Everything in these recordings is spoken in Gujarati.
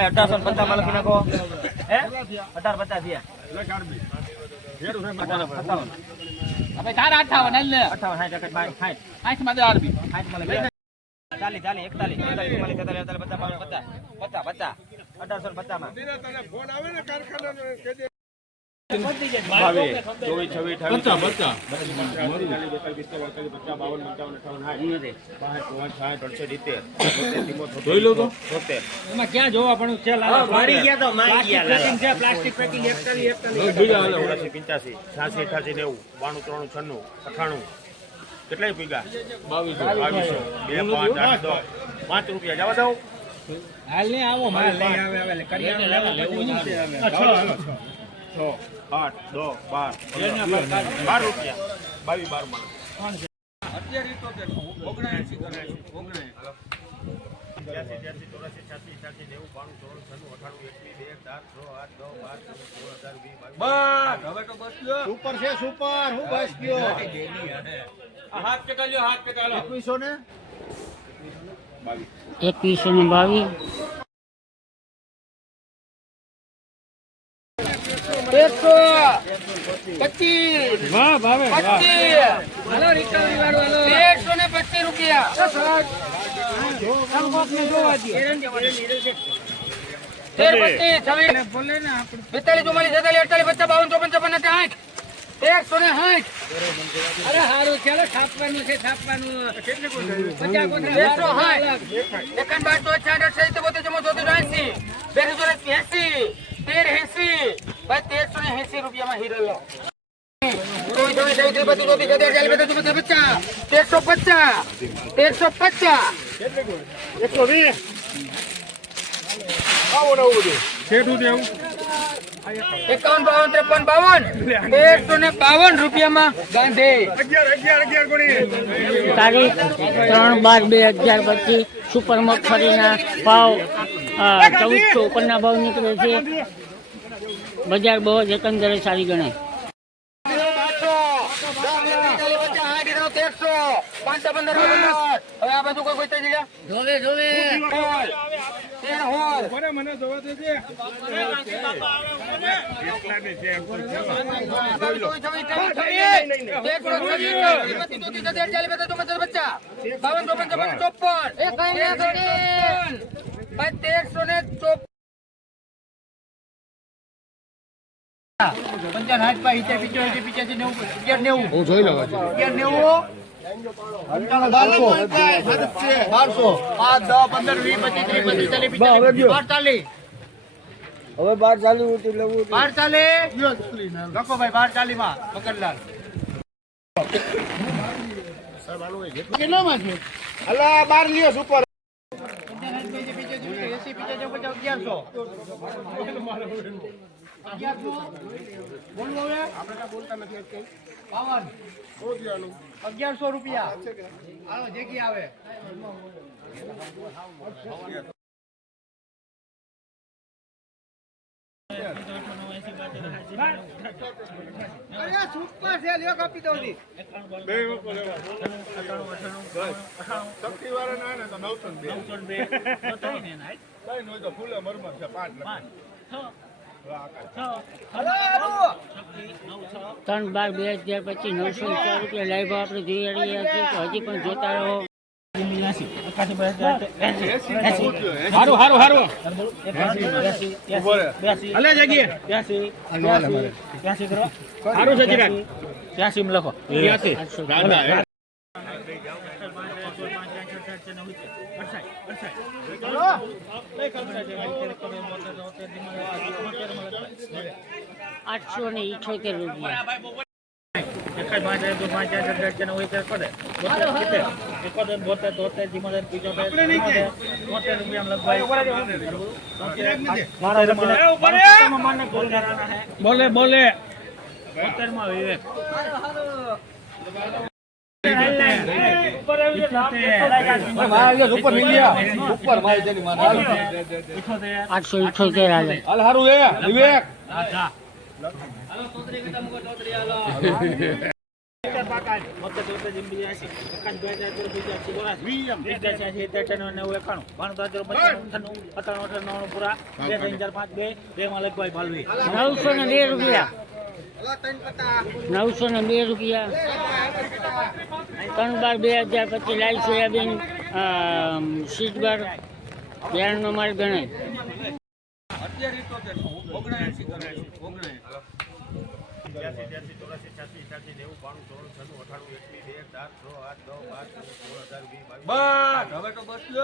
અઢારસો પચાસ લખી નાખો હે પચાસ તારા માં ચાલીસ ચાલીસ એકતાલીસ એકતાલીસ ચુમ્માલીસ પચાસ પચાસ પચાસ અઢારસો ને એમાં ક્યાં જોવા પણ છે મારી. અઠાસી નેવું બાણું ત્રણું છન્નું અઠાણું કેટલાય પીગા બાવીસો બાવીસો બે પાંચ આઠ દસ પાંચ રૂપિયા જવા દઉં હાલ નહીં આવો માલ લઈ આવે છે છ આઠ દો બાર બાર રૂપિયા બાવીસ બારમાં ત્યાંસી, ત્યાંસી, ચોરાસી, છ્યાસી, અઠ્યાસી, નેવું, બાણું, ચોરાણું, છન્નું, અઠ્ઠાણું, એકવીસ, બે, ચાર, છ, આઠ, દસ, બાર, સોળ, વીસ, બાવીસ. સુપર છે સુપર. હું બસ ગયો. હાથ ટકા લ્યો હાથ ટકા એકવીસો ને? એકવીસો ને બાવીસ. એકસો પચીસ. વાહ ભાવે પચીસ. હાલો રિકવરી વાળો હાલો. એકસો ને પચીસ રૂપિયા. બેતાલીસ ચુમ્માલીસ છેતાલીસ અડતાલીસ પચાસ બાવન ચોપન અઠ્ઠાવન, સાઠ. એકસો ને સાઠ. અરે હારું ચાલો છાપવાનું છે છાપવાનું. એકસો સાઠ. એકાવન બાર ચોસઠ સાઠ અઠસાઠ બોતેર બેસો ચોરાસ એંસી તેર એંસી ભાઈ તેરસો ને એંસી રૂપિયામાં હીરો લો ચોવીસ, ચોવીસ, ત્રેવીસ, ત્રીસ, બત્રીસ, ચોત્રીસ, તેત્રીસ, ચાલીસ, બેતાલીસ, તેરસો એકાવન બાવન ત્રેપન બાવન એકસો ને બાવન રૂપિયામાં તારીખ ત્રણ બાર બે હજાર પચીસ સુપર મગફળીના ભાવ ચૌદસો ઉપરના ભાવ નીકળે છે બજાર બહુ જ એકંદરે સારી ગણાય. પચાસ, સાઠ, ઇઠ્ઠાણું, તેરસો, પાંચસો, પંદર. હવે આ બધું કોઈ કોઈ થઈ ગયા જોવે જોવે તેરસો, ને પચીસ, ચાલીસ પિસ્તાલીસ બારતાલીસ. હવે બાર ચાલી હતું લેવું ચાલી લખો ભાઈ બારતાલીસમાં પકડલાલ કેટલામાં છે? અલા બાર લ્યો સુપર. એસી અગિયારસો. અગિયારસો બોલવું હવે બાવન અગિયારસો રૂપિયા. હાલો જેકી આવે. અરે સુપર છે લ્યો કાપી દઉં છી. શક્તિ વાળા ના ને તો નવસો ને બે. કઈ નો તો ફૂલે મરમર છે પાંચ હલો આવો. ત્રણ બાર બે હજાર પચીસ નવસો ચાર રૂપિયા લાઈવ આપણે જોઈ રહ્યા છીએ તો હજી પણ જોતા રહો. હારું હારું હારું. અલે જગીએ. હારું છે ત્યાંસી લખો. ત્યાંસી આઠસો ને ઇઠોતેર રૂપિયા. બોલે બોલે. સુપર મિલિયા સુપર મારી જની મારે. આઠસો ઇઠોતેર હાલે હાલ હારું એ વિવેક નવસો ને બે રૂપિયા. નવસો ને બે રૂપિયા. ત્રણ બાર બે હજાર પછી લાલ સોયાબીન સીટ બાર બિયારણનો માલ ગણાય.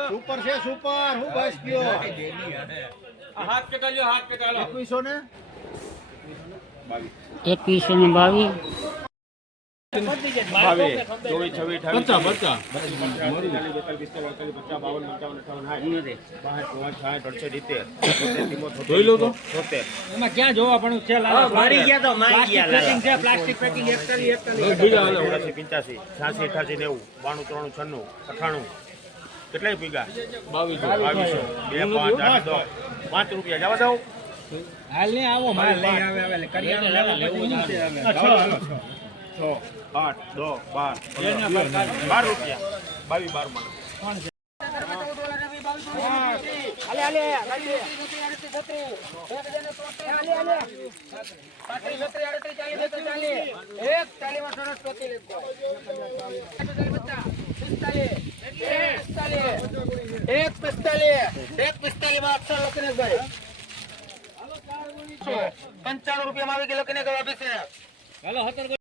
સુપર છે સુપર. હું બસ ગયો. એકવીસો ને એકવીસો ને? બાવીસ બાવીસ. ત્રણ છન્નું અઠાણું કેટલાય પીગા બાવીસો. બે પાંચ આઠ દસ. પાંચ રૂપિયા. જવા દઉં હાલ નહીં આવો માલ લઈ આવે આવે કરિયાણું લેવા લેવું છે. છ. આઠ દસ બાર બાર રૂપિયા. બાવીસ બારમાં એક પિસ્તાલીસ એક પિસ્તાલીસમાં અક્ષર લખીને ભાઈ પંચાણું રૂપિયા માં આવી ગયેલો કને અભિષેક